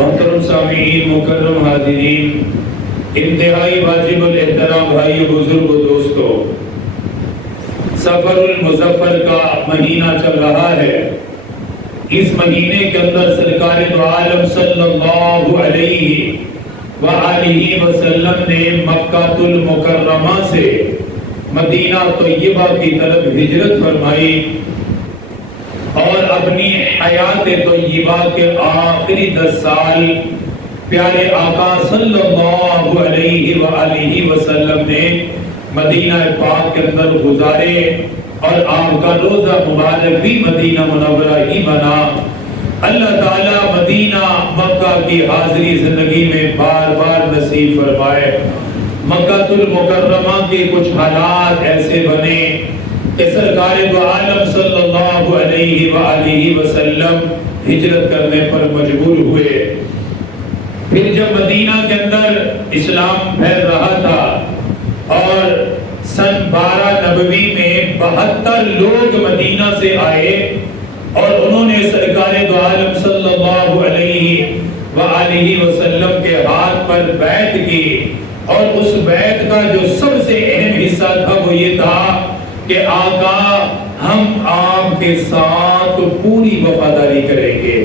محترم سامعین، مکرم حاضرین، انتہائی واجب الاحترام بھائی، بزرگ و دوستو، سفر المظفر کا مہینہ چل رہا ہے۔ اس مہینے کے اندر سرکار دو عالم صلی اللہ علیہ وآلہ وسلم نے مکہ المکرمہ سے مدینہ طیبہ کی طرف ہجرت فرمائی اور اپنی حیات طیبہ کے آخری 10 سال پیارے آقا صلی اللہ علیہ وآلہ وسلم نے مدینہ پاک کے اندر گزارے، اور آپ کا روزہ مبارک بھی مدینہ منورہ ہی بنا۔ اللہ تعالیٰ مدینہ مکہ کی حاضری زندگی میں بار بار نصیب فرمائے۔ مکہ المکرمہ کے کچھ حالات ایسے بنے کہ سرکار دو عالم صلی اللہ علیہ وآلہ وسلم ہجرت کرنے پر مجبور ہوئے۔ پھر جب مدینہ کے اندر اسلام پھیل رہا تھا اور سن 12 نبوی میں 72 لوگ مدینہ سے آئے اور انہوں نے سرکار دو عالم صلی اللہ علیہ وآلہ وسلم کے ہاتھ پر بیعت کی، اور اس بیعت کا جو سب سے اہم حصہ تھا وہ یہ تھا کہ آقا ہم آپ کے ساتھ پوری وفاداری کریں گے،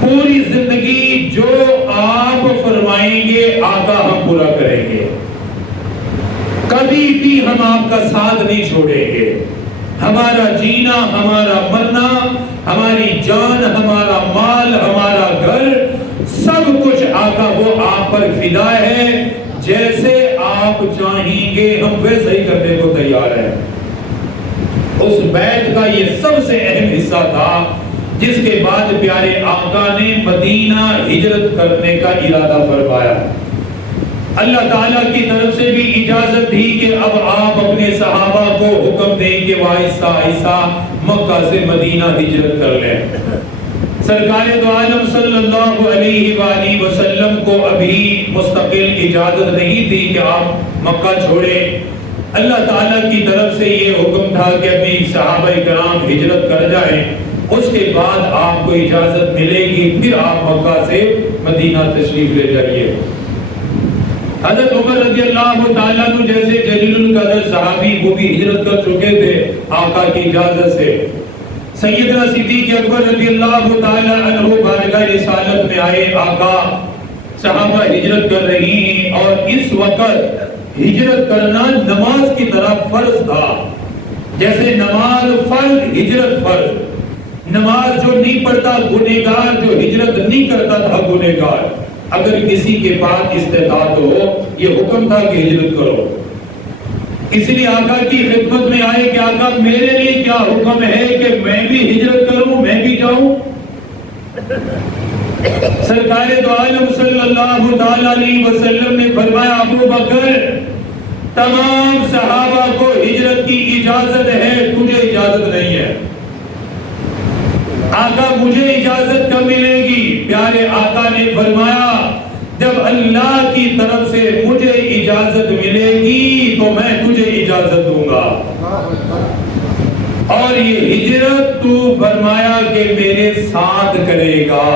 پوری زندگی جو آپ فرمائیں گے آقا ہم پورا کریں گے، کبھی بھی ہم آپ کا ساتھ نہیں چھوڑیں گے، ہمارا جینا، ہمارا مرنا، ہماری جان، ہمارا مال، ہمارا گھر، سب کچھ آقا وہ آپ پر فدا ہے، جیسے آپ چاہیں گے ہم ویسے ہی کرنے کو تیار ہیں۔ اس بیعت کا یہ سب سے اہم حصہ تھا، جس کے بعد پیارے آقا نے مدینہ ہجرت کرنے کا ارادہ فرمایا۔ اللہ تعالیٰ کی طرف سے بھی اجازت دی کہ اب آپ اپنے صحابہ کو حکم دیں کہ وہ آہستہ آہستہ مکہ سے مدینہ ہجرت کر لیں۔ سرکار دو عالم صلی اللہ علیہ وآلہ وسلم کو ابھی مستقل اجازت نہیں تھی کہ آپ مکہ چھوڑیں۔ اللہ تعالیٰ کی طرف سے یہ حکم تھا کہ ابھی صحابہ کرام ہجرت کر جائیں، اس کے بعد آپ کو اجازت ملے گی، پھر آپ مکہ سے مدینہ تشریف لے جائیے۔ حضرت عمر رضی اللہ تعالیٰ عنہ جیسے جلیل القدر صحابی وہ بھی ہجرت کر چکے تھے آقا کی اجازت سے۔ سیدنا صدیق اکبر رضی اللہ تعالیٰ عنہ بارگاہ رسالت میں آئے، آقا صحابہ ہجرت کر رہی ہیں، اور اس وقت ہجرت کرنا نماز کی طرح فرض تھا، جیسے نماز فرض ہجرت فرض۔ نماز جو نہیں پڑھتا گنہگار، جو ہجرت نہیں کرتا تھا گنہگار۔ اگر کسی کے پاس استطاعت ہو، یہ حکم تھا کہ ہجرت کرو۔ اس لیے آقا کی خدمت میں آئے کہ آقا میرے لیے کیا حکم ہے کہ میں بھی ہجرت کروں، میں بھی جاؤں؟ سرکار دو عالم صلی اللہ تعالیٰ علیہ وسلم نے فرمایا، ابو بکر تمام صحابہ کو ہجرت کی اجازت ہے، تجھے اجازت نہیں ہے۔ آقا مجھے اجازت کب ملے گی؟ پیارے آقا نے فرمایا، جب اللہ کی طرف سے مجھے اجازت ملے گی تو میں تجھے اجازت دوں گا، اور یہ ہجرت تو فرمایا کہ میرے ساتھ کرے گا،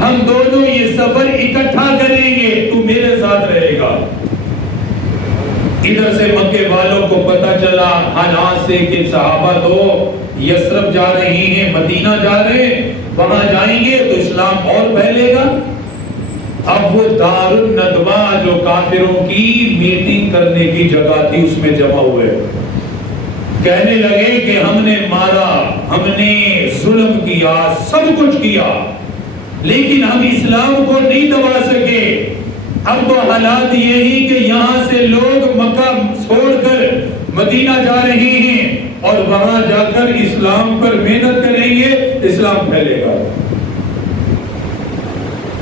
ہم دونوں یہ سفر اکٹھا کریں گے، تو میرے ساتھ رہے گا۔ ادھر سے مکے والوں کو پتہ چلا حالات سے کہ صحابہ تو یثرب جا رہی ہیں، مدینہ جا رہے ہیں، وہاں جائیں گے تو اسلام اور پھیلے گا۔ اب وہ دار الندوہ جو کافروں کی میٹنگ کرنے کی جگہ تھی، اس میں جمع ہوئے، کہنے لگے کہ ہم نے مارا، ہم نے ظلم کیا، سب کچھ کیا، لیکن ہم اسلام کو نہیں دبا سکے۔ اب تو حالات یہی کہ یہاں سے لوگ مکہ چھوڑ کر مدینہ جا رہے ہیں، اور وہاں جا کر اسلام پر محنت کریں گے، اسلام پھیلے گا۔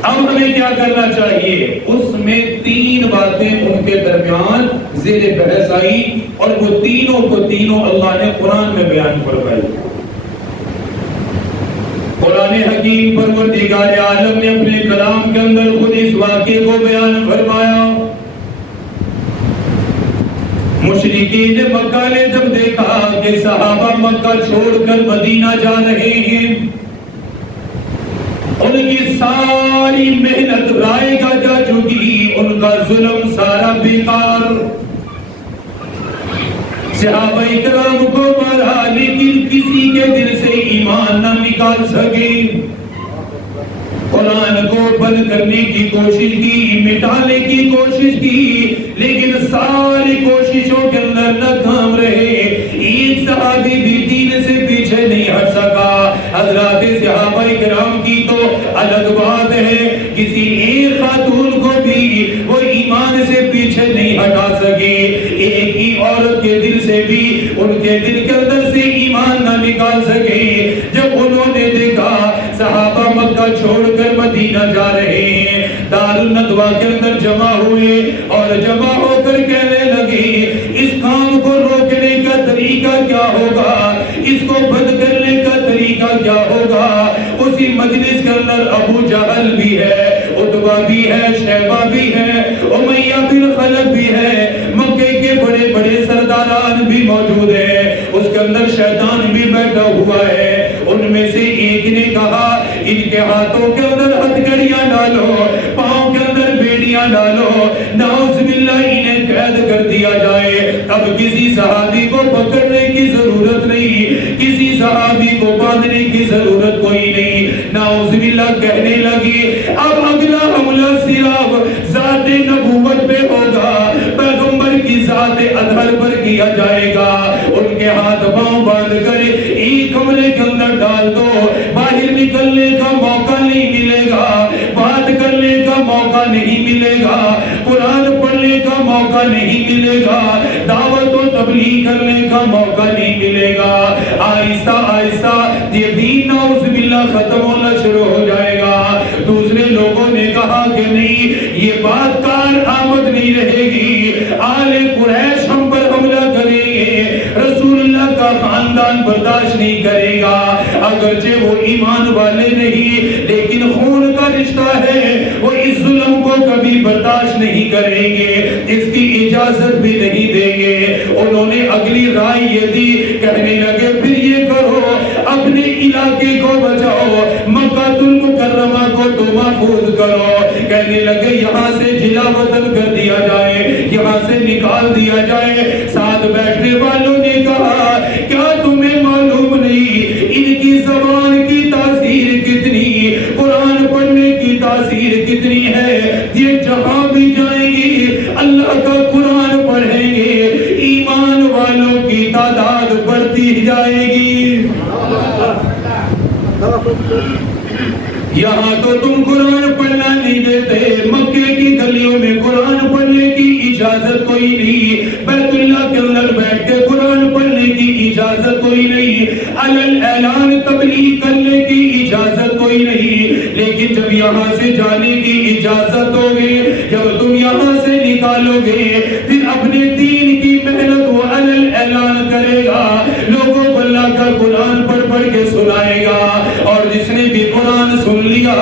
اب ہمیں کیا کرنا چاہیے؟ اس میں 3 باتیں ان کے درمیان زیر بحث آئی، اور وہ تینوں کو تینوں اللہ نے قرآن میں بیان فرمائی۔ قرآن حکیم پروردگار عالم نے اپنے کلام کے اندر خود اس واقعے کو بیان فرمایا۔ مشرکین مکہ نے جب دیکھا کہ صحابہ مکہ چھوڑ کر مدینہ جا رہے ہیں، ساری محنت رائے گا جا چکی، ان کا ظلم سارا بیکار۔ صحابہ کرام کو مارا لیکن کسی کے دل سے ایمان نہ نکال سکے۔ قرآن کو بند کرنے کی کوشش کی، مٹانے کی کوشش کی، لیکن ساری کوششوں کے اندر ناکام رہے۔ ایک صحابی بھی دین سے پیچھے نہیں ہٹ سکا۔ حضرات صحابہ کرام کی تو الگ بات ہے، کسی ایک خاتون کو بھی وہ ایمان سے پیچھے نہیں ہٹا سکے۔ ایک ہی عورت کے دل سے بھی ان کے دل کے اندر سے ایمان نہ نکال سکے۔ جب انہوں نے دیکھا صحابہ مکہ چھوڑ کر مدینہ جا رہے ہیں، دار الندوہ کے اندر جمع ہوئے اور جمع ہو کر کہنے لگے اس کام کو روکنے کا طریقہ کیا ہوگا، اس کو بند کرنے کا طریقہ کیا ہوگا۔ اسی مجلس کے اندر ابو جہل بھی ہے، عتبہ بھی ہے، شیبہ بھی ہے، امیہ بن خلف بھی ہے، مکے کے بڑے بڑے سرداران بھی موجود ہیں۔ اس کے اندر شیطان بھی بیٹھا ہوا ہے۔ ان میں سے ایک نے کہا ان کے ہاتھوں کے اندر ہتھکڑیاں ڈالو، پاؤں کے اندر بیڑیاں ڈالو، نعوذ باللہ انہیں قید کر دیا جائے۔ اب کسی صحابی کو پکڑنے کی ضرورت نہیں، کسی صحابی کو باندھنے کی ضرورت کوئی نہیں۔ نعوذ باللہ کہنے لگی اب اگلا حملہ صرف ذات نبوت پہ ہوگا، پیغمبر کی ذات اطہر پر کیا جائے گا۔ ان کے ہاتھ پاؤں باندھ کر ایک کمرے کے اندر ڈال دو، باہر نکلنے کا موقع نہیں ملے گا، بات کرنے کا موقع نہیں ملے گا، قرآن پڑھنے کا موقع نہیں ملے گا، دعوت و تبلیغ کرنے کا موقع نہیں ملے گا۔ آہستہ آہستہ یہ دین نعوذ باللہ ختم ہونا شروع ہو جائے گا۔ دوسرے لوگوں نے کہا کہ نہیں، یہ بات کار آمد نہیں رہے گی، آل قریش ہم پر حملہ کریں گے، رسول اللہ کا خاندان برداشت نہیں کرے گا۔ اگرچہ وہ ایمان والے نہیں لیکن خون کا رشتہ ہے، وہ اس ظلم کو کبھی برداشت نہیں کریں گے، اس کی اجازت بھی نہیں دیں گے۔ انہوں نے اگلی رائے یہ دی، کہنے لگے پھر یہ کرو، اپنے علاقے کو بچاؤ، مکہ المکرمہ کو تو محفوظ کرو۔ کہنے لگے یہاں سے جلا وطن کر دیا جائے، یہاں سے نکال دیا جائے۔ ساتھ بیٹھنے والوں نے کہا کیا تمہیں معلوم نہیں ان کی زبان کی تاثیر کتنی، قرآن پڑھنے کی تاثیر کتنی ہے؟ یہ جہاں بھی جائیں گے اللہ کا قرآن پڑھیں گے، ایمان والوں کی تعداد بڑھتی جائے گی۔ یہاں تو تم قرآن پڑھنا نہیں دیتے، مکے کی گلیوں میں قرآن پڑھنے کی اجازت کوئی نہیں، بیت اللہ کے اندر بیٹھ کے قرآن پڑھنے کی اجازت کوئی نہیں، علل اعلان تبلیغ کرنے کی اجازت کوئی نہیں۔ لیکن جب یہاں سے جانے کی اجازت ہوگی، جب تم یہاں سے نکالو گے، پھر اپنے دین کی محنت وہ علل اعلان کرے گا، لوگوں کو اللہ کا قرآن پڑھ پڑھ کے سنائے گا، اور جس نے بھی قرآن سن لیا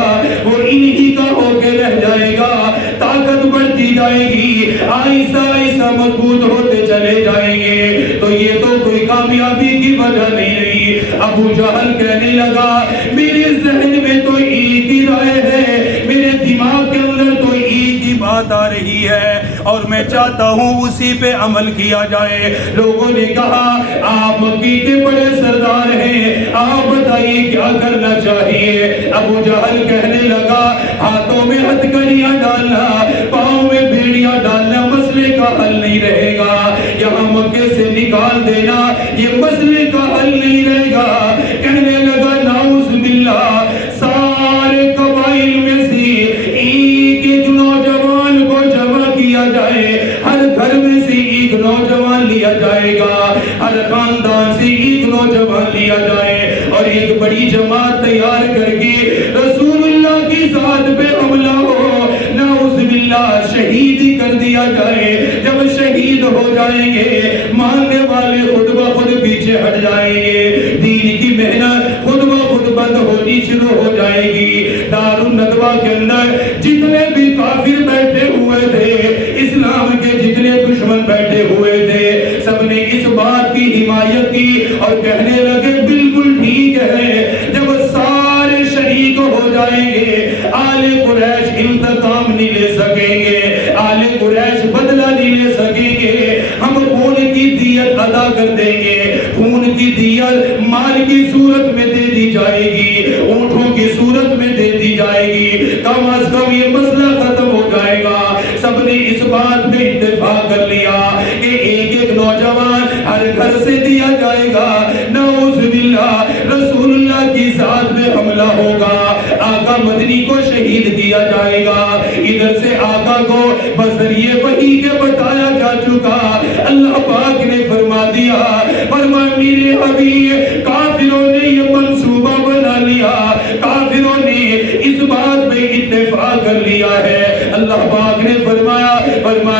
وہ انہی کا ہو کے رہ جائے گا، طاقت بڑھتی جائے گی، آہستہ آہستہ مضبوط ہوتے چلے جائیں گے۔ تو یہ تو کوئی کامیابی کی وجہ نہیں رہی۔ ابو جہل کہنے لگا میرے ذہن میں تو ایک ہی رائے ہے، میرے دماغ کے اندر تو ایک ہی بات آ رہی ہے اور میں چاہتا ہوں اسی پہ عمل کیا جائے۔ لوگوں نے کہا آپ مکی کے بڑے سردار ہیں، آپ بتائیے کیا کرنا چاہیے؟ ابو جہل کہنے لگا ہاتھوں میں ہتھکڑیاں ڈالنا، پاؤں میں بیڑیاں ڈالنا مسئلے کا حل نہیں رہے گا، یہاں مکے سے نکال دینا یہ مسئلے کا حل نہیں رہے گا۔ کہنے لگا نعوذ باللہ، سارے قبائل میں سے ایک ایک نوجوان کو جمع کیا جائے، ہر گھر میں سے ایک نوجوان لیا جائے گا، ہر خاندان سے ایک نوجوان لیا جائے، اور ایک بڑی جماعت تیار کر کے رسول اللہ کی ذات پہ حملہ ہو، نعوذ باللہ شہید ہی کر دیا جائے۔ جب شہید ہو جائیں گے ماننے والے خود بخود پیچھے ہٹ جائیں گے، دین کی محنت خود بخود بند ہونی شروع ہو جائے گی۔ دار الندوہ کے اندر جتنے بھی کافر بیٹھے ہوئے تھے، اسلام کے جتنے دشمن بیٹھے ہوئے تھے، سب نے اس بات کی حمایت کی اور کہنے لگے بالکل ٹھیک ہے، جب سارے شریک ہو جائیں گے آل قریش حملہ ہوگا، آقا مدنی کو شہید کیا جائے گا۔ ادھر سے آقا کو بذریعہ وحی کے بتایا جا چکا، اللہ پاک نے فرما دیا، فرمایا میرے حبیب کافروں نے یہ منصوبہ بنا لیا، کافروں نے اس بات میں اتفاق کر لیا ہے۔ اللہ پاک نے فرمایا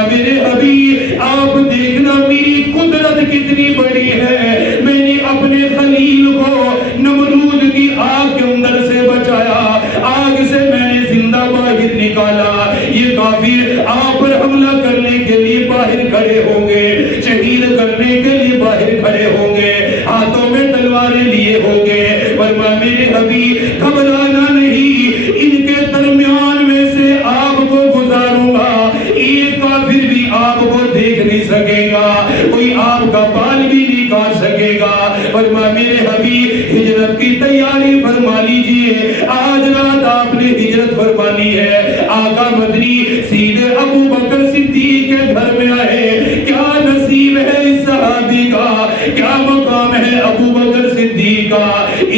میرے حبیب آپ دیکھنا میری قدرت کتنی بڑی ہے، میں نے اپنے خلیل کو نمرود کی آگ کے اندر سے بچایا، آگ سے میں نے زندہ باہر نکالا، یہ کافر آپ پر حملہ کرنے کے لیے باہر کھڑے ہوں گے، شہید کرنے کے لیے باہر کھڑے ہوں گے، ہاتھوں میں تلواریں لیے ہوں گے، فرمایا میرے حبیب گھبرانا نہیں، ان کے درمیان میں سے آپ کو گزاروں گا، ایک کافر بھی آپ کو دیکھ نہیں سکے گا، کوئی آپ کا بال بھی نہیں کاٹ سکے گا۔ فرمایا میرے حبیب ہجرت کی تیاری فرما لیجئے، آج رات آپ نے ہجرت فرمانی ہے۔ آقا مدنی سیدھے ابو بکر صدیق کے گھر میں آئے، کیا نصیب ہے اس صحابی کا، کیا مقام ہے ابو بکر صدیق کا۔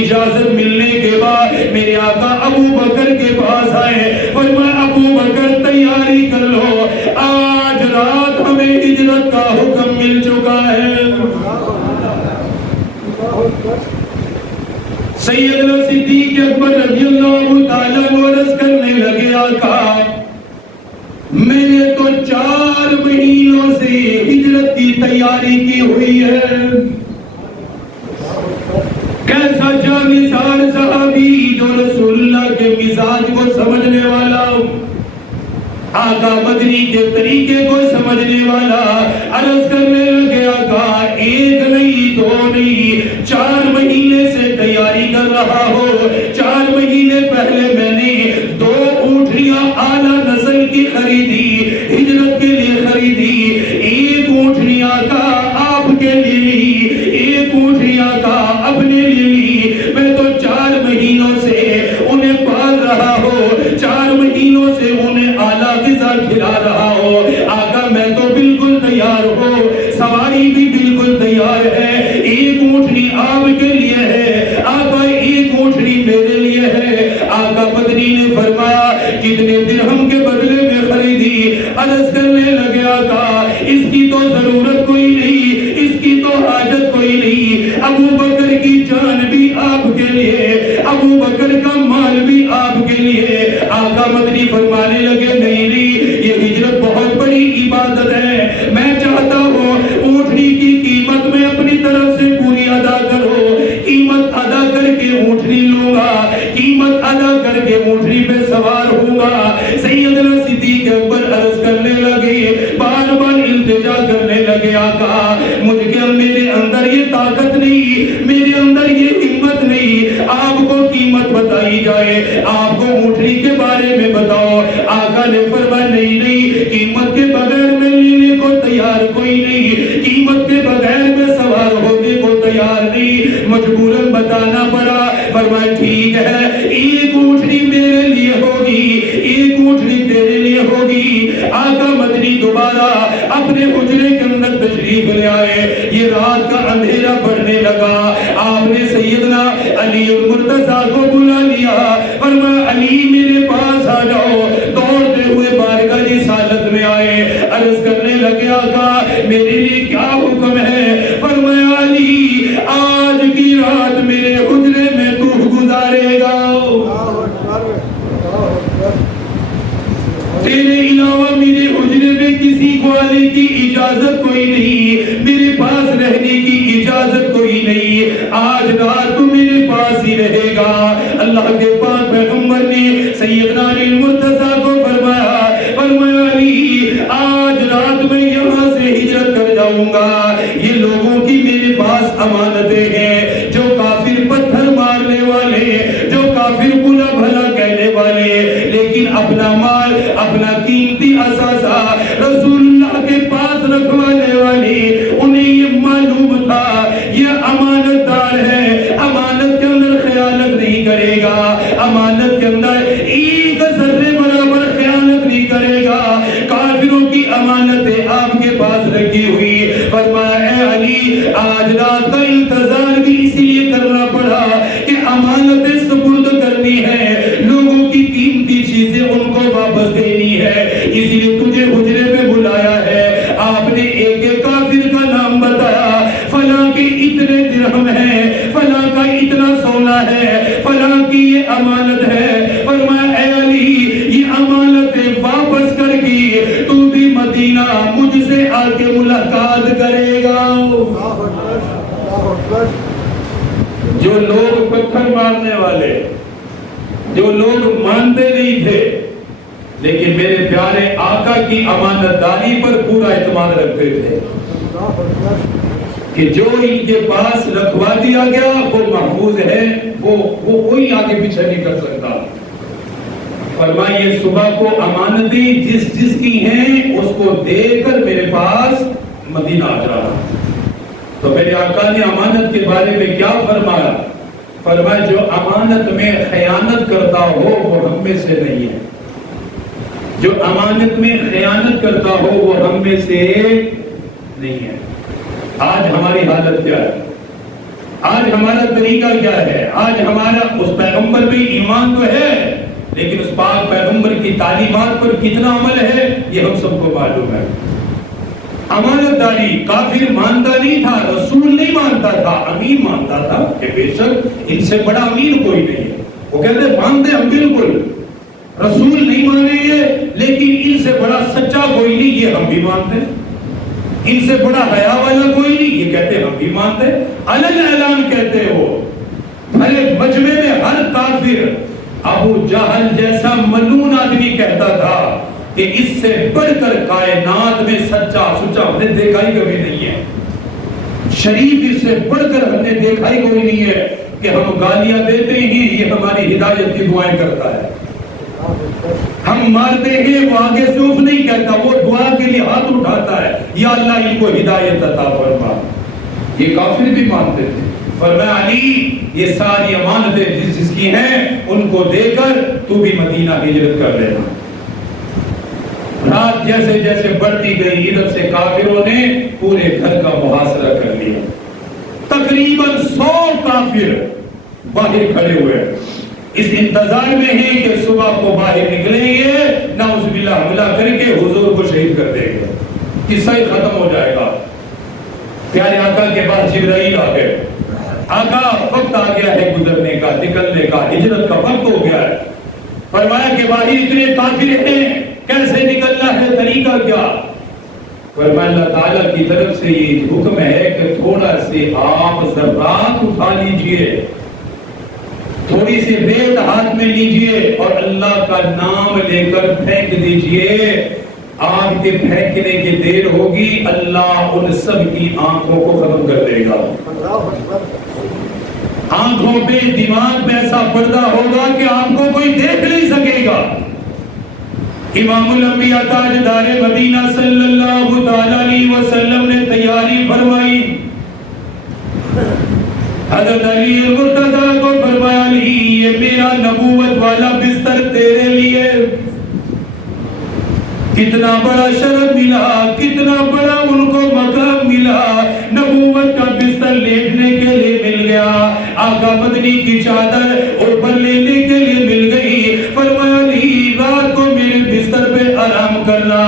اجازت ملنے کے بعد میرے آقا ابو بکر کے پاس آئے، فرمایا ابو بکر تیاری کر لو، آج رات ہمیں ہجرت کا حکم مل چکا ہے۔ سیدنا صدیق اکبر رضی اللہ تعالیٰ عرض کرنے لگے، آقا میں نے تو 4 مہینوں سے ہجرت کی تیاری کی ہوئی ہے۔ کیسا جانثار صحابی جو رسول اللہ کے مزاج کو سمجھنے والا، آقا مدنی کے طریقے کو سمجھنے والا، عرض کرنے لگے آقا 1 نہیں 2 نہیں 4 مہینے سے تیاری کر رہا ہو۔ 4 مہینے پہلے میں نے 2 اونٹنیاں اعلیٰ نسل کی خریدی، ہجرت کے لیے خریدی، 1 اونٹنی آقا آپ کے لیے لی، 1 اونٹنی آقا اپنے لیے لی، میں تو 4 مہینوں سے انہیں پال رہا ہو، 4 مہینوں سے انہیں اعلیٰ غذا کھلا رہا ہو، آقا میں تو بالکل تیار ہوں، سواری بھی بالکل تیار ہے، 1 اونٹنی آپ کے لیے ہے، آقا 1 اونٹنی میرے لیے ہے۔ آقا مدنی نے فرمایا کتنے درہم کے بدلے میں خریدی؟ عرض کرنے لگے آقا اس کی تو ضرورت کوئی نہیں، اس کی تو حاجت کوئی نہیں، ابو بکر کی جان بھی آپ کے لیے، ابو بکر کا مال بھی آپ کے لیے۔ آقا مدنی فرمانے لگے نہیں یہ ہجرت بہت بڑی عبادت ہے، میں چاہتا ہوں اونٹنی کی قیمت میں اپنی طرف سے پوری ادا کرو، قیمت ادا کر کے اونٹنی لوں گا، قیمت ادا کر کے اونٹنی پہ سوار ہوں گا۔ سیدنا صدیق اکبر عرض کرنے لگے، بار بار التجا کرنے لگے، آقا میرے اندر یہ طاقت نہیں، میرے اندر یہ ہمت نہیں، آپ کو قیمت بتائی جائے، آپ کو اونٹنی کے بارے میں بتاؤ۔ آقا نے فرمایا نہیں قیمت کے بغیر میں لینے کو تیار کوئی نہیں، قیمت کے بغیر میں سوار ہونے کو تیار نہیں، مجبوراً بتانا پڑا۔ فرمایا ٹھیک ہے 1 اونٹنی میرے لیے ہوگی، 1 اونٹنی تیرے لیے ہوگی۔ آقا مدنی دوبارہ اپنے حجرے کے اندر تشریف لے آئے، یہ رات کا اندھیرا بڑھنے لگا، آپ نے سیدنا علی المرتضیٰ کو بلا لیا، فرمایا علی میرے پاس آ جاؤ، دوڑتے ہوئے بارگاہ رسالت میں آئے، عرض کرنے لگے آقا میرے لیے کیا حکم ہے؟ فرمایا علی آج کی رات میرے حجرے میں تو گزارے گا، تیرے علاوہ میرے حجرے میں کسی کو آنے کی اجازت کوئی نہیں، میرے پاس رہنے کی اجازت کوئی نہیں، آج رات تو میرے پاس ہی رہے گا۔ اللہ کے پاک پیغمبر نے سیدنا علی المرتضیٰ کو فرمایا علی آج رات میں یہاں سے ہجرت کر جاؤں گا، یہ لوگوں کی میرے پاس امانتیں ہیں، جو کافر پتھر مارنے والے، جو کافر بلا بھلا کہنے والے، لیکن اپنا مال اپنا قیمتی اثاثہ رسول اللہ کے پاس رکھوانے والے، انہیں یہ معلوم تھا یہ امانت دار ہے، امانت کے اندر خیانت نہیں کرے گا، امانت کے اندر ایک ذرے برابر خیانت نہیں کرے گا، کافروں کی امانتیں آپ کے پاس رکھی ہوئی۔ فرمایا اے علی آج رات کا انتظار بھی اسی لیے کرنا پڑا کہ امانتیں سپرد کرنے امانت ہے. فرمایا اے علی یہ امانتیں واپس کر کے تو بھی مدینہ مجھ سے آ کے ملاقات کرے گا. جو لوگ پتھر مارنے والے، جو لوگ مانتے نہیں تھے، لیکن میرے پیارے آقا کی امانت داری پر پورا اعتماد رکھتے تھے کہ جو ان کے پاس رکھوا دیا گیا وہ محفوظ ہے، وہ کوئی آگے پیچھے نہیں کر سکتا. فرمائیے صبح کو امانتیں جس کی ہیں اس کو دے کر میرے پاس مدینہ آ جانا. تو میرے آقا نے امانت کے بارے میں کیا فرمایا؟ فرمایا جو امانت میں خیانت کرتا ہو وہ ہم میں سے نہیں ہے. جو امانت میں خیانت کرتا ہو وہ ہم میں سے نہیں ہے. آج ہماری حالت کیا ہے؟ آج ہمارا طریقہ کیا ہے؟ آج ہمارا اس پیغمبر پہ ایمان تو ہے لیکن اس پاک پیغمبر کی تعلیمات پر کتنا عمل ہے یہ ہم سب کو معلوم ہے. امانت داری کافر مانتا نہیں تھا، رسول نہیں مانتا تھا، امین مانتا تھا کہ بے شک ان سے بڑا امین کوئی نہیں ہے. وہ کہتے مانتے ہم بالکل، رسول نہیں مانیں گے لیکن ان سے بڑا سچا کوئی نہیں یہ ہم بھی مانتے ہیں. ان سے بڑا حیا والا کوئی نہیں یہ کہتے ہم بھی مانتے ہیں. علن اعلان کہتے ہو. بھلے مجمع میں ہر کافر ابو جہل جیسا ملعون آدمی کہتا تھا کہ اس سے بڑھ کر کائنات میں سچا سچا ہم نے دیکھا ہی کبھی نہیں ہے. شریف اس سے بڑھ کر ہم نے دیکھا ہی کوئی نہیں ہے کہ ہم گالیاں دیتے ہی یہ ہماری ہدایت کی دعائیں کرتا ہے. ہم مارتے ہیں وہ آگے سے اف نہیں کہتا، وہ دعا کے لیے ہاتھ اٹھاتا ہے یا اللہ ان کو ہدایت عطا فرما. یہ کافر بھی مانتے تھے. فرمایا علی یہ ساری امانتیں جس کی ہیں ان کو دے کر تو بھی مدینہ ہجرت کر لینا. رات جیسے جیسے بڑھتی گئی ادھر سے کافروں نے پورے گھر کا محاصرہ کر لیا. تقریباً 100 کافر باہر کھڑے ہوئے اس انتظار میں ہیں کہ صبح کو باہر نکلیں گے نعوذ باللہ حملہ کر کے حضور کو شہید کر دیں گے، قصہ ہی ختم ہو جائے گا. پیارے آقا کے پاس جبرائیل آ گئے. آقا وقت آ گیا ہے گزرنے کا، نکلنے کا، ہجرت کا وقت ہو گیا ہے. فرمایا کہ باہر اتنے کافر ہیں کیسے نکلنا ہے، طریقہ کیا؟ فرمایا اللہ تعالیٰ کی طرف سے یہ حکم ہے کہ تھوڑا سے آپ ذرات اٹھا لیجئے، تھوڑی سی ریت ہاتھ میں لیجئے اور اللہ کا نام لے کر پھینک دیجئے. آپ کے پھینکنے کی دیر ہوگی اللہ ان سب کی آنکھوں کو ختم کر دے گا. آنکھوں پہ دماغ میں ایسا پردہ ہوگا کہ آپ کو کوئی دیکھ نہیں سکے گا. امام الانبیاء تاجدار مدینہ صلی اللہ علیہ وسلم نے تیاری فرمائی. حضرت علی المرتضیٰ کو فرمایا علی یہ میرا نبوت والا بستر تیرے لیے. کتنا بڑا شرف ملا، کتنا بڑا ان کو مقام ملا. نبوت کا بستر لیٹنے کے لیے مل گیا، آقا مدنی کی چادر اوپر لینے کے لیے مل گئی. فرمایا علی رات کو میرے بستر پہ آرام کرنا،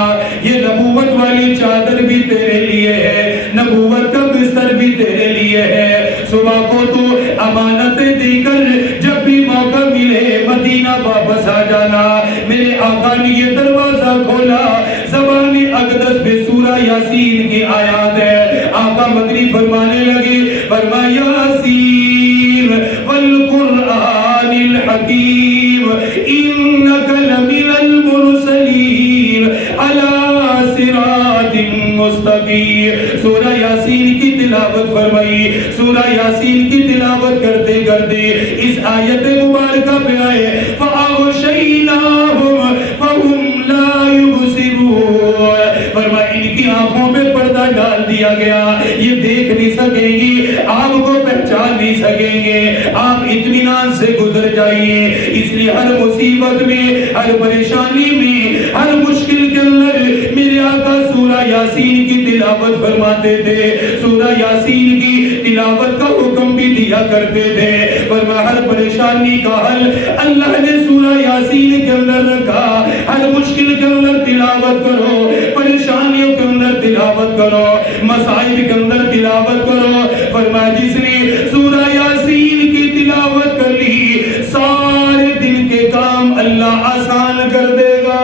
یہ نبوت والی چادر بھی تیرے لیے ہے، نبوت کا بستر بھی تیرے لیے ہے. صبح کو تو امانتیں دے کر جب بھی موقع ملے مدینہ واپس آ جانا. میرے آقا نے یہ دروازہ کھولا، زبان اقدس میں سورہ یاسین کی آیات ہے. آقا مدنی فرمانے لگے، فرمایا یاسین والقرآن الحکیم انک لمن المرسلین علی صراط مستقیم. سورہ یاسین کی تلاوت فرمائی. سورہ یاسین کی تلاوت کرتے کرتے اس آیت مبارکہ میں آئے فَأَغْشَيْنَاهُمْ فَهُمْ لَا يُبْصِرُونَ. فرمایا ان کی آنکھوں میں پردہ ڈال دیا گیا، یہ دیکھ نہیں سکیں گی، آپ کو پہچان نہیں سکیں گے. آپ اطمینان سے گزر جائیے. اس لیے ہر مصیبت میں، ہر پریشانی میں، ہر مشکل کے اندر میرے آقا سورہ یاسین کی تلاوت فرماتے تھے. سورہ یاسین کی تلاوت کا حکم بھی دیا کرتے تھے. فرمایا ہر پریشانی کا حل اللہ نے سورہ یاسین کے اندر رکھا. ہر مشکل کے اندر تلاوت کرو، پریشانیوں کے اندر تلاوت کرو، مصائب کے اندر تلاوت کرو. فرمایا جس نے سورہ یاسین کی تلاوت کر لی سارے اللہ آسان کر دے گا۔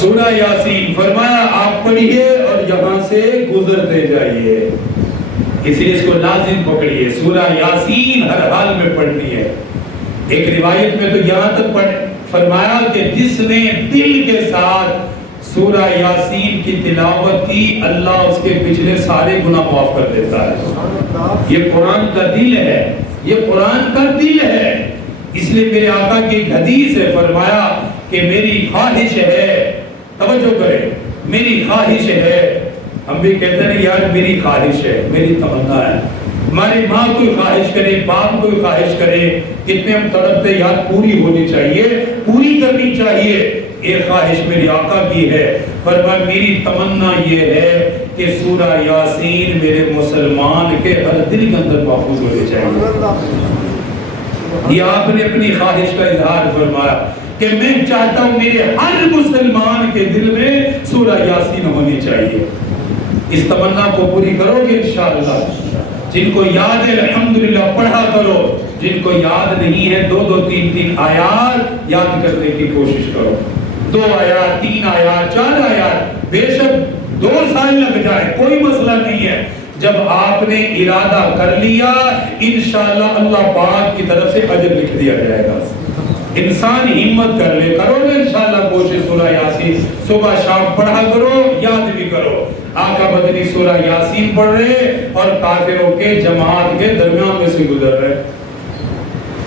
سورہ یاسین فرمایا آپ پڑھیے اور یہاں سے گزرتے جائیے، اس لیے اس کو لازم پکڑیے، سورہ یاسین ہر حال میں پڑھنی ہے۔ ایک روایت میں تو یہاں تک فرمایا کہ جس نے دل کے ساتھ سورہ یاسین کی تلاوت کی اللہ اس کے پچھلے سارے گناہ معاف کر دیتا ہے۔ یہ قرآن کا دل ہے، یہ قرآن کا دل ہے۔ اس لیے میرے آقا کی ایک حدیث ہے، فرمایا کہ میری خواہش ہے، توجہ کریں، میری خواہش ہے، ہم بھی کہتے ہیں یار میری خواہش ہے، میری تمنا ہے، ہماری ماں کوئی خواہش کرے، باپ کوئی خواہش کرے، کتنے ہم تڑپتے یار پوری ہونی چاہیے، پوری کرنی چاہیے۔ ایک خواہش میری آقا کی ہے، فرمایا میری تمنا یہ ہے کہ سورہ یاسین میرے مسلمان کے ہر دل کے اندر محفوظ ہونی چاہیے۔ یہ آپ نے اپنی خواہش کا اظہار فرمایا کہ میں چاہتا ہوں میرے ہر مسلمان کے دل میں سورہ یاسین ہونی چاہیے۔ اس تمنا کو پوری کرو گے انشاءاللہ۔ جن کو یاد ہے الحمدللہ پڑھا کرو، جن کو یاد نہیں ہے دو دو تین تین آیات یاد کرنے کی کوشش کرو، 2 آیات 3 آیات 4 آیات، بے شک 2 سال لگ جائے کوئی مسئلہ نہیں ہے۔ جب آپ نے ارادہ کر لیا انشاءاللہ اللہ پاک کی طرف سے اجر لکھ دیا جائے گا۔ انسان ہمت کر لے، کرو نا انشاءاللہ کوشش، سورہ یاسین صبح شام پڑھا کرو، یاد بھی کرو۔ آقا مدنی سورہ یاسین پڑھ رہے اور کافروں کے جماعت کے درمیان میں سے گزر رہے،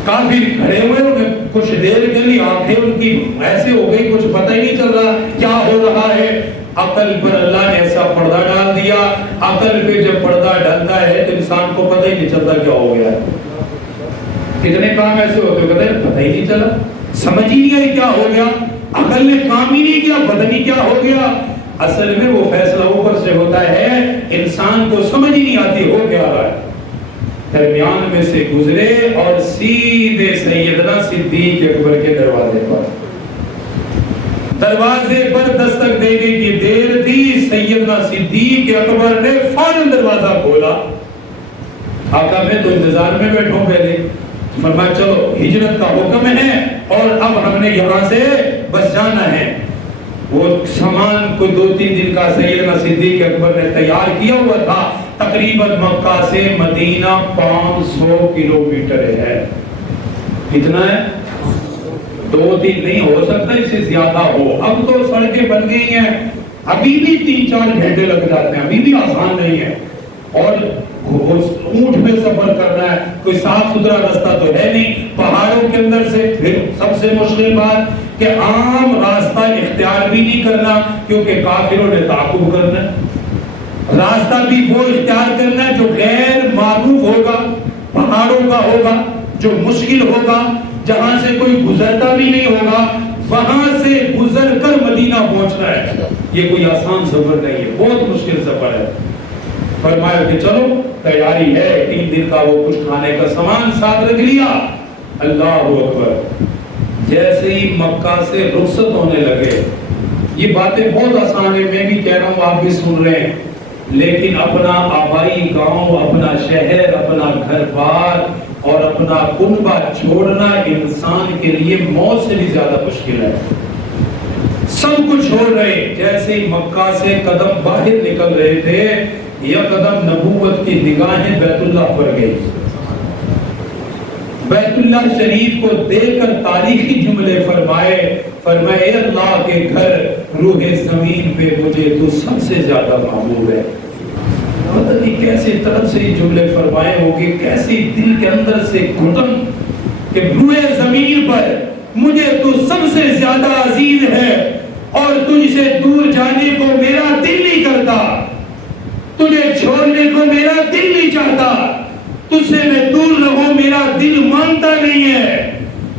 کافر کھڑے ہوئے، انہیں کچھ دیر کے لیے آنکھیں ان کی ایسے ہو گئی، کچھ پتہ ہی نہیں چل رہا کیا ہو رہا ہے۔ عقل پر اللہ نے ایسا پردہ ڈال دیا، عقل پہ جب پردہ ڈالتا ہے تو انسان کو پتہ ہی نہیں چلتا کیا ہو گیا ہے۔ کتنے کام ایسے ہوتے ہیں کہتے ہیں پتہ ہی نہیں چلا، سمجھ ہی نہیں آئی کیا ہو گیا، عقل نے کام ہی نہیں کیا، پتہ نہیں کیا ہو گیا۔ اصل میں وہ فیصلہ اوپر سے ہوتا ہے، انسان کو سمجھ ہی نہیں آتی ہو کیا رہا ہے۔ درمیان میں سے گزرے اور سیدھے سیدنا صدیق اکبر کے دروازے پر دستک دینے کی دیر تھی، سیدنا صدیق اکبر نے فوراً دروازہ کھولا۔ آقا میں تو انتظار میں بیٹھوں پہلے، فرمایا چلو ہجرت کا حکم ہے اور اب ہم نے یہاں سے بس جانا ہے۔ وہ سامان کوئی 2-3 دن کا سیدنا صدیق اکبر نے تیار کیا ہوا تھا، تقریباً مکہ سے مدینہ 500 کلومیٹر ہے۔ کتنا ہے؟ 2 دن نہیں ہو سکتا، اس سے زیادہ ہو۔ اب تو سڑکیں بن گئی ہیں، ابھی بھی 3-4 گھنٹے لگ جاتے ہیں، ابھی بھی آسان نہیں ہے۔ اور اونٹ میں سفر کرنا ہے، کوئی صاف ستھرا راستہ تو ہے نہیں، پہاڑوں کے اندر سے، پھر سب سے مشکل بات کہ عام راستہ اختیار بھی نہیں کرنا کیونکہ کافروں نے تعاقب کرنا ہے۔ راستہ بھی وہ اختیار کرنا ہے جو غیر معروف ہوگا، پہاڑوں کا ہوگا، جو مشکل ہوگا، جہاں سے کوئی گزرتا بھی نہیں ہوگا، وہاں سے گزر کر مدینہ پہنچنا ہے۔ یہ کوئی آسان سفر نہیں ہے، بہت مشکل سفر ہے۔ فرمایا کہ چلو تیاری ہے، 3 دن کا وہ کچھ کھانے کا سامان ساتھ رکھ لیا۔ اللہ اکبر، جیسے ہی مکہ سے رخصت ہونے لگے، یہ باتیں بہت آسان ہیں، میں بھی کہہ رہا ہوں آپ بھی سن رہے ہیں، لیکن اپنا آبائی گاؤں، اپنا شہر، اپنا گھر بار اور اپنا کنبہ چھوڑنا انسان کے لیے موت سے بھی زیادہ مشکل ہے۔ سب کچھ چھوڑ رہے، جیسے ہی مکہ سے قدم باہر نکل رہے تھے، یہ قدم نبوت کی نگاہیں بیت اللہ پر گئی۔ بیت اللہ شریف کو دیکھ کر تاریخی جملے فرمائے اے اللہ کے گھر، روح زمین پہ مجھے تو سب سے زیادہ محبوب ہے۔ پتہ نہیں کیسے طرف سے یہ جملے فرمائے ہوگے، کیسے دل کے اندر سے گھٹن کہ روح زمین پر مجھے تو سب سے زیادہ عزیز ہے اور تجھ سے دور جانے کو میرا دل نہیں کرتا، تجھے چھوڑنے کو میرا دل نہیں چاہتا، تجھ سے میں دور رہوں میرا دل مانتا نہیں ہے،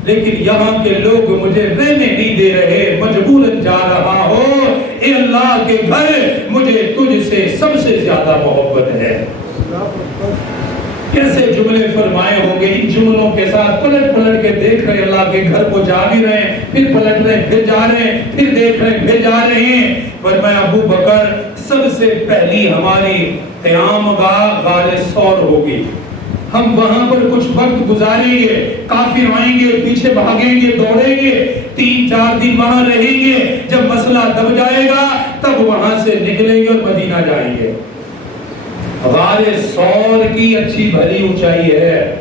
لیکن یہاں کے لوگ مجھے رہنے نہیں دے رہے، مجبوراً جا رہا ہو۔ اے اللہ کے گھر، مجھے تجھ سے سب سے زیادہ محبت ہے۔ کیسے جملے فرمائے ہوں گے، ان جملوں کے ساتھ پلٹ پلٹ کے دیکھ رہے اللہ کے گھر کو، جا بھی رہے ہیں، پھر پلٹ رہے ہیں، پھر جا رہے ہیں، پھر دیکھ رہے ہیں، پھر جا رہے ہیں۔ فرمایا ابو بکر، سب سے پہلی ہماری قیام گاہ غار ثور ہوگی، ہم وہاں پر کچھ وقت گزاریں گے، کافر آئیں گے، پیچھے بھاگیں گے، دوڑیں گے، 3-4 دن وہاں رہیں گے، جب مسئلہ دب جائے گا تب وہاں سے نکلیں گے اور مدینہ جائیں گے۔ غار ثور کی اچھی بھلی اونچائی ہے،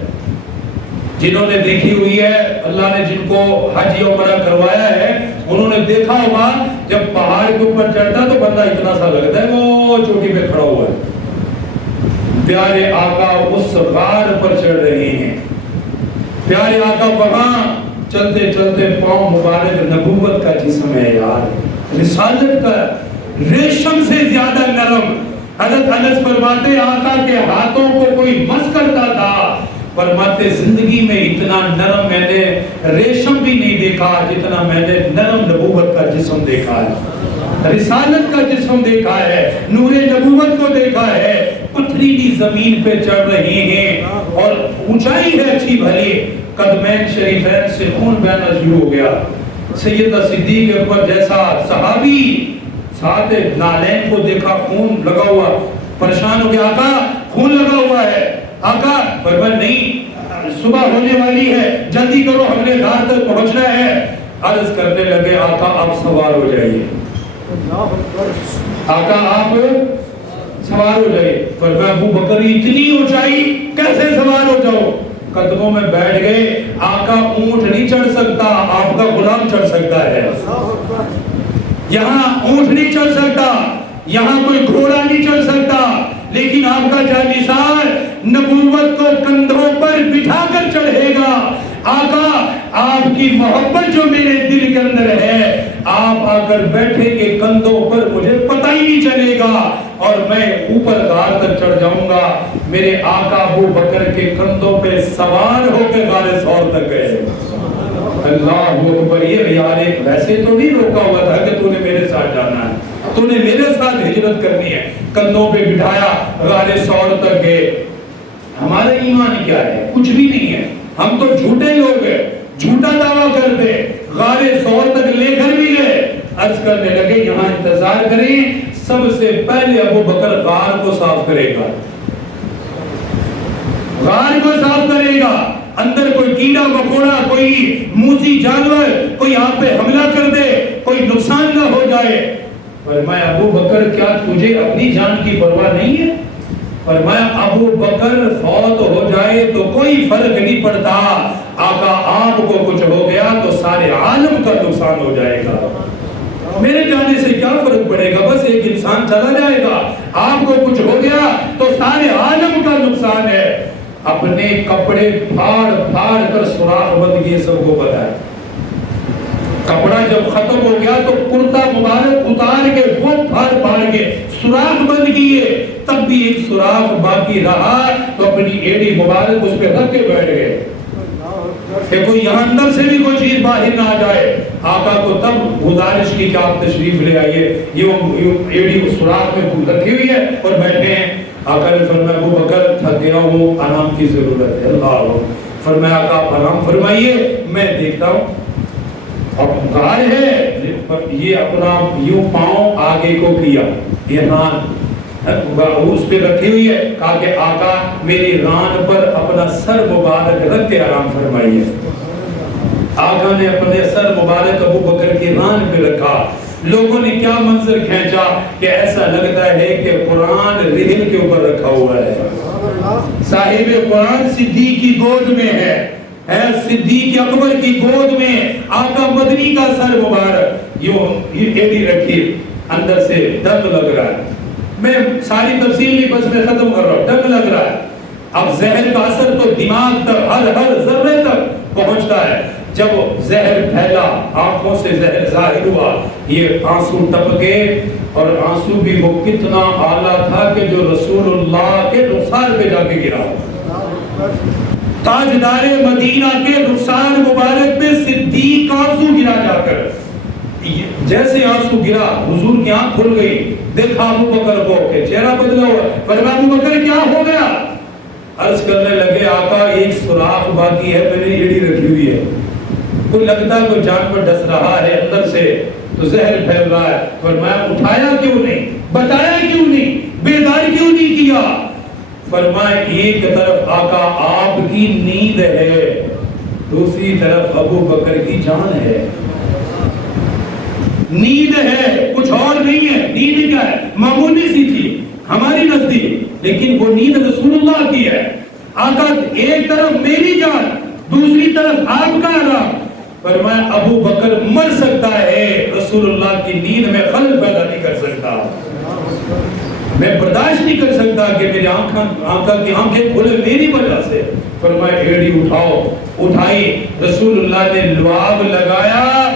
جنہوں نے دیکھی ہوئی ہے، اللہ نے جن کو حج یا عمرہ کروایا ہے انہوں نے دیکھا ہوگا جب پہاڑ کے اوپر چڑھتا تو بندہ اتنا سا لگتا ہے وہ چوٹی پہ کھڑا ہوا ہے۔ پیارے آقا اس غار پر چڑھ رہے ہیں، پیارے آقا وہاں چلتے چلتے پاؤں مبارک نبوت کا جسم ہے یار، رسالت کا ریشم سے زیادہ نرم۔ حضرت انس فرماتے آقا کے ہاتھوں کو کوئی مس کرتا تھا، فرماتے زندگی میں اتنا نرم میں نے ریشم بھی نہیں دیکھا جتنا میں نے نرم نبوت کا جسم دیکھا ہے، رسالت کا جسم دیکھا ہے، نور نبوت کو دیکھا ہے۔ پتھریلی زمین پہ چڑھ رہے ہیں اور اونچائی ہے اچھی بھلی، قدمین شریفین سے خون بہنا شروع ہو گیا۔ سیدہ صدیق اکبر جیسا صحابی ساتھ نالین کو دیکھا خون لگا ہوا، پریشان ہو گیا، آقا خون لگا ہوا ہے۔ آقا فرمایا نہیں صبح ہونے والی ہے، جلدی کرو ہم نے غار تک پہنچنا ہے۔ عرض کرنے لگے آقا آپ سوار ہو جائیے، آقا آپ سوار ہو جائیے۔ فرمایا ابو بکر اتنی اونچائی کیسے سوار ہو جاؤ؟ قدموں میں بیٹھ گئے۔ آقا اونٹ نہیں چڑھ سکتا، آپ کا غلام چڑھ سکتا ہے۔ یہاں اونٹ نہیں چڑھ سکتا، یہاں کوئی گھوڑا نہیں چڑھ سکتا، لیکن آپ کا جانثار نبوت کو کندھوں پر بٹھا کر چڑھے گا۔ آقا آپ کی محبت جو میرے دل کے اندر ہے، آپ آ کر بیٹھیں گے کندھوں پر، مجھے پتہ ہی نہیں چلے گا اور میں اوپر غار تک چڑھ جاؤں گا۔ میرے آقا ابو بکر کے کندھوں پہ سوار ہو کے غار ثور تک گئے۔ اللہ اکبر، یہ یار ویسے تو نہیں روکا ہوا تھا کہ تو نے میرے ساتھ جانا ہے، تو نے میرے ساتھ ہجرت کرنی ہے، کندھوں پہ بٹھایا، غار ثور تک گئے۔ ہمارا ایمان کیا ہے؟ کچھ بھی نہیں ہے، ہم تو جھوٹے لوگ ہیں، جھوٹا دعویٰ کرتے، غار ثور تک لے کر بھی گئے۔ عرض کرنے لگے یہاں انتظار کریں، سب سے پہلے ابو بکر غار کو صاف کرے گا، غار کو صاف کرے گا، اندر کوئی کیڑا مکوڑا، کوئی موذی جانور کوئی آپ پہ حملہ کر دے، کوئی نقصان نہ ہو جائے۔ فرمایا ابو بکر کیا تجھے اپنی جان کی پرواہ نہیں ہے؟ فرمایا ابو بکر فوت ہو جائے تو کوئی فرق نہیں پڑتا، آقا آپ کو کچھ ہو گیا تو سارے عالم کا نقصان ہو جائے گا، میرے جانے سے کیا فرق پڑے گا، بس ایک انسان چلا جائے گا، آپ کو کچھ ہو گیا تو سارے عالم کا نقصان ہے۔ اپنے کپڑے پھاڑ پھاڑ کر سوراخ بند کیے، سب کو پتا ہے۔ کپڑا جب ختم ہو گیا تو کرتا مبارک اتار کے وہ پھاڑ پھاڑ کے سوراخ بند کیے، تب بھی ایک سوراخ باقی رہا تو اپنی ایڑی مبارک اس پہ رکھ کے بیٹھ گئے کہ کوئی یہاں اندر سے بھی کوئی چیز باہر نہ آ جائے۔ آقا کو تب گزارش کی کہ آپ تشریف لے آئیے، یہ ایڑی اس سوراخ میں رکھی ہوئی ہے اور بیٹھے ہیں۔ آقا نے فرمایا ابو بکر تھک گیا ہوں، آرام کی ضرورت ہے۔ اللہ فرمایا آقا آپ آرام فرمائیے، میں دیکھتا ہوں۔ اب غار ہے، یہ اپنا یوں پاؤں آگے کو کیا، یہ ران اس پہ رکھی ہوئی ہے، کہا کہ آقا میری ران پر اپنا سر مبارک رکھ کے آرام فرمائیے۔ آقا نے اپنے سر مبارک ابو بکر کی ران پہ رکھا۔ لوگوں نے کیا منظر کھینچا کہ ایسا لگتا ہے کہ قرآن رحل کے اوپر رکھا ہوا ہے، صاحب قرآن صدیق کی گود میں ہے، صدیق اکبر کی گود میں آقا مدنی کا سر مبارک یوں ایڑی رکھی، اندر سے دم لگ رہا ہے۔ میں ساری تفصیل نہیں، بس میں ختم کر رہا ہوں، دم لگ رہا ہے۔ اب زہر کا اثر تو دماغ تک، ہر ذرے تک پہنچتا ہے۔ جب زہر پھیلا، آنکھوں سے زہر ظاہر ہوا، یہ آنسو ٹپکے، اور آنسو بھی وہ کتنا اعلیٰ تھا کہ جو رسول اللہ کے رخسار پہ جا کے گرا، تاجدار مدینہ کے رخسار مبارک پہ صدیق آنسو گرا جا کر۔ جیسے آنسو گرا حضور کی آنکھ کھل گئی، دیکھا ابو بکر کو کہ چہرہ بدلا ہوا۔ فرمایا ابو بکر کیا ہو گیا؟ عرض کرنے لگے آقا ایک سوراخ باقی ہے، میں نے ایڑی رکھی ہوئی ہے، کوئی لگتا ہے کوئی جانور ڈس رہا ہے اندر سے تو زہر پھیل رہا ہے۔ فرمایا اٹھایا کیوں نہیں، بتایا کیوں نہیں، بیدار کیوں نہیں کیا؟ فرمائے ایک طرف آقا آپ کی نیند ہے، دوسری طرف ابو بکر کی جان ہے۔ نیند ہے، کچھ اور نہیں ہے۔ نیند کیا ہے؟ معمولی سی تھی ہماری نزدیک، لیکن وہ نیند رسول اللہ کی ہے۔ آقا ایک طرف میری جان، دوسری طرف آپ کا آرام۔ فرمایا ابو بکر مر سکتا ہے، رسول اللہ کی نیند میں خلل پیدا نہیں کر سکتا۔ میں برداشت نہیں کر سکتا کہ میری آقا کی آنکھیں کھلے میری وجہ سے۔ فرمایا ایڑی اٹھاؤ، اٹھائی، رسول اللہ نے لعاب لگایا۔